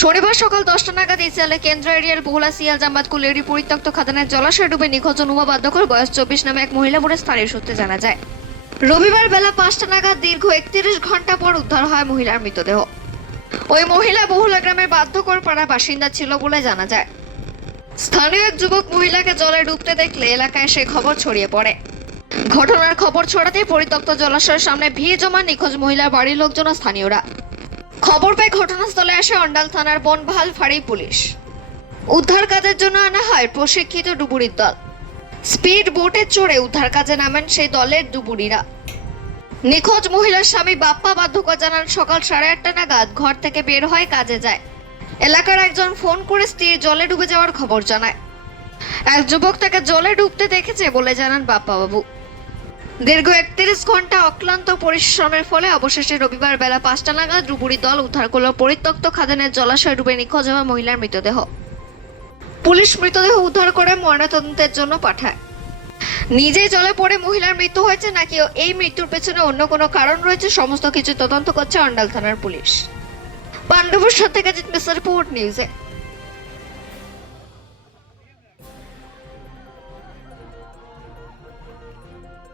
শনিবার সকাল দশটা নাগাদ ইসরায়েলে কেন্দ্র এরিয়ার বহুলা সিয়াল জামাত কুলেরি পরিত্যক্ত খাদানের জলাশয়ে ডুবে নিখোঁজ বয়স চব্বিশ নামে এক মহিলা বলে স্থানীয় সূত্রে জানা যায়। রবিবার বেলা পাঁচটা নাগাদ দীর্ঘ একত্রিশ ঘণ্টা পর উদ্ধার হয় মহিলার মৃতদেহ। ওই মহিলা বহুলা গ্রামের বাধ্যকর পাড়া বাসিন্দা ছিল বলে জানা যায়। স্থানীয় এক যুবক মহিলাকে জলে ডুবতে দেখলে এলাকায় সে খবর ছড়িয়ে পড়ে। ঘটনার খবর ছড়াতেই পরিত্যক্ত জলাশয়ের সামনে ভিড় জমা নিখোঁজ মহিলার বাড়ির লোকজন স্থানীয়রা। খবর পেয়ে ঘটনাস্থলে আসে অন্ডাল থানার বনভাল ফাঁড়ি পুলিশ। উদ্ধার কাজের জন্য আনা হয় প্রশিক্ষিত ডুবুরির দল। স্পিড বোটে চড়ে উদ্ধার কাজে নামেন সেই দলের ডুবুরিরা। নিখোঁজ মহিলার স্বামী বাপ্পা বাধ্যকর জানান সকাল সাড়ে আটটা নাগাদ ঘর থেকে বের হয় কাজে যায়। এলাকার একজন ফোন করে স্ত্রীর জলে ডুবে যাওয়ার খবর জানায়। এক যুবক তাকে জলে ডুবতে দেখেছে বলে জানান বাপ্পা বাবু দীর্ঘ একত্রিশ ঘণ্টা অক্লান্ত পরিশ্রমের ফলে অবশেষে রবিবার বেলা পাঁচটা নাগাদ ডুবুরি দল উদ্ধার করল পরিত্যক্ত খাদানের জলাশয় ডুবে নিখোঁজ হওয়া মহিলার মৃতদেহ। পুলিশ মৃতদেহ উদ্ধার করে ময়নাতদন্তের জন্য পাঠায়। নিজে জলে পড়ে মহিলার মৃত্যু হয়েছে নাকি এই মৃত্যুর পেছনে অন্য কোনো কারণ রয়েছে সমস্ত কিছু তদন্ত করছে অন্ডাল থানার পুলিশ। পাণ্ডবের সাথে কাজিত মিস্টার রিপোর্ট নিউজে।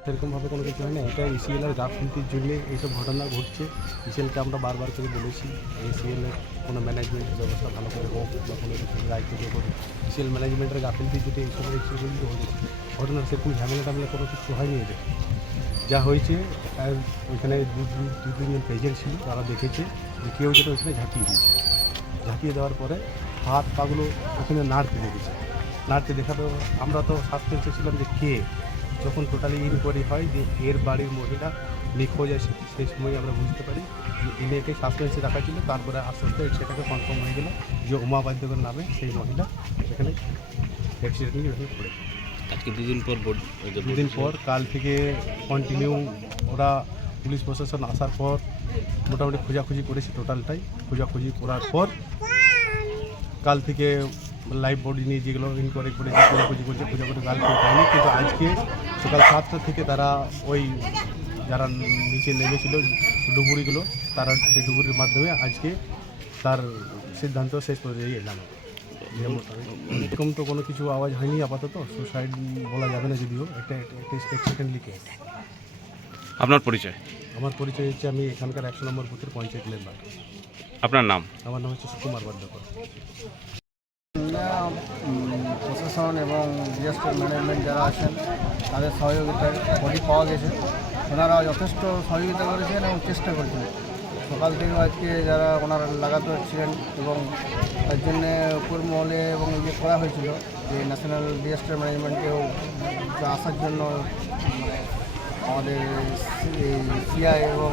সেরকমভাবে কোনো কিছু হয় না এটা ইসিএলের গাফিলতির জন্য এইসব ঘটনা ঘটছে। ইসিএলকে আমরা বারবার করে বলেছি ইসিএলের কোনো ম্যানেজমেন্টের ব্যবস্থা ভালো করে হোক বা কোনো কিছু দায়িত্ব দিয়ে হোক। ইসিএল ম্যানেজমেন্টের গাফিলতির যদি এইসব এক্সিডেন্ট হয়েছে ঘটনার সেরকম ঝামেলা টামেলা কোনো কিছু হয়নি এদের। যা হয়েছে ওইখানে দু, দু- তিনজন পেজেন্ট ছিল, তারা দেখেছে যে কেউ যেটা ওইখানে ঝাঁকিয়ে দিয়েছে। ঝাঁকিয়ে দেওয়ার পরে হাত পাগুলো ওখানে নাড়তে লেগেছে। নাড়তে দেখার আমরা তো সাসপেন্সে ছিলাম যে কে যখন টোটালি ইনকোয়ারি হয় যে এর বাড়ির মহিলা নিখোঁজ আছে সেই সময় আমরা বুঝতে পারি যে এনএকে সাসপেন্সে রাখা ছিল। তারপরে আস্তে আস্তে সেটাকে কনফার্ম হয়ে গেল যে উমা বাদ্যকর নামে সেই মহিলা এখানে অ্যাক্সিডেন্টলি এখানে পড়ে। আজকে দুদিন পর দুদিন পর কাল থেকে কন্টিনিউ ওরা পুলিশ প্রশাসন আসার পর মোটামুটি খোঁজাখুঁজি করেছে টোটালটাই খোঁজাখুঁজি করার পর কাল থেকে লাইফ বডি নিয়ে যেগুলো ইনকোয়ারি করেছে খোঁজাখুঁজি করছে খোঁজা করে কাল থেকে কিন্তু আজকে সকাল সাতটা থেকে তারা ওই যারা নিচে নেমেছিল ডুবুরিগুলো তারা সেই ডুবুরির মাধ্যমে আজকে তার সিদ্ধান্ত শেষ করে দিয়ে এলাম। এরকম তো কোনো কিছু আওয়াজ হয়নি আপাতত সুসাইড বলা যাবে না যদিও একটা সেকেন্ডলি কেস আপনার পরিচয়? আমার পরিচয় হচ্ছে আমি এখানকার একশো নম্বর বুথের পঞ্চায়েত মেম্বার আপনার নাম? আমার নাম হচ্ছে সুকুমার বাদ্যকর প্রশাসন এবং ডিএসপি ম্যানেজমেন্ট যারা আছেন, তাদের সহযোগিতায় বডি পাওয়া গেছে। ওনারা যথেষ্ট সহযোগিতা করেছেন এবং চেষ্টা করেছেন। সকাল থেকে আজকে যারা ওনারা লাগাতে ছিলেন এবং তার জন্যে উপর মহলে এবং ইয়ে করা হয়েছিল যে ন্যাশনাল ডিএসটার ম্যানেজমেন্টেও আসার জন্য আমাদের সিআই এবং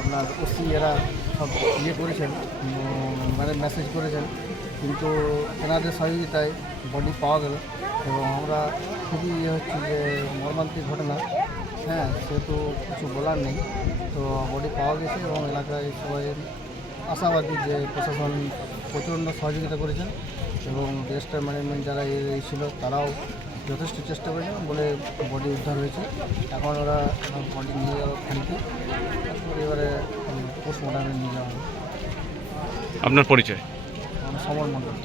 আপনার ওসি এরা সব ইয়ে করেছেন মানে মেসেজ করেছেন। কিন্তু এনাদের সহযোগিতায় বডি পাওয়া গেল এবং আমরা খুবই ইয়ে হচ্ছে যে মর্মান্তিক ঘটনা। হ্যাঁ সেহেতু কিছু বলার নেই। তো বডি পাওয়া গেছে এবং এলাকায় সবাই আশাবাদী যে প্রশাসন প্রচণ্ড সহযোগিতা করেছেন এবং ডিএসটার ম্যানেজমেন্ট যারা ছিল তারাও যথেষ্ট চেষ্টা করেছেন বলে বডি উদ্ধার হয়েছে। এখন ওরা বডি নিয়ে যাওয়া খালিতে তারপরে এবারে পোস্টমর্টমে নিয়ে যাওয়া আপনার পরিচয়? আমার সমর মণ্ডল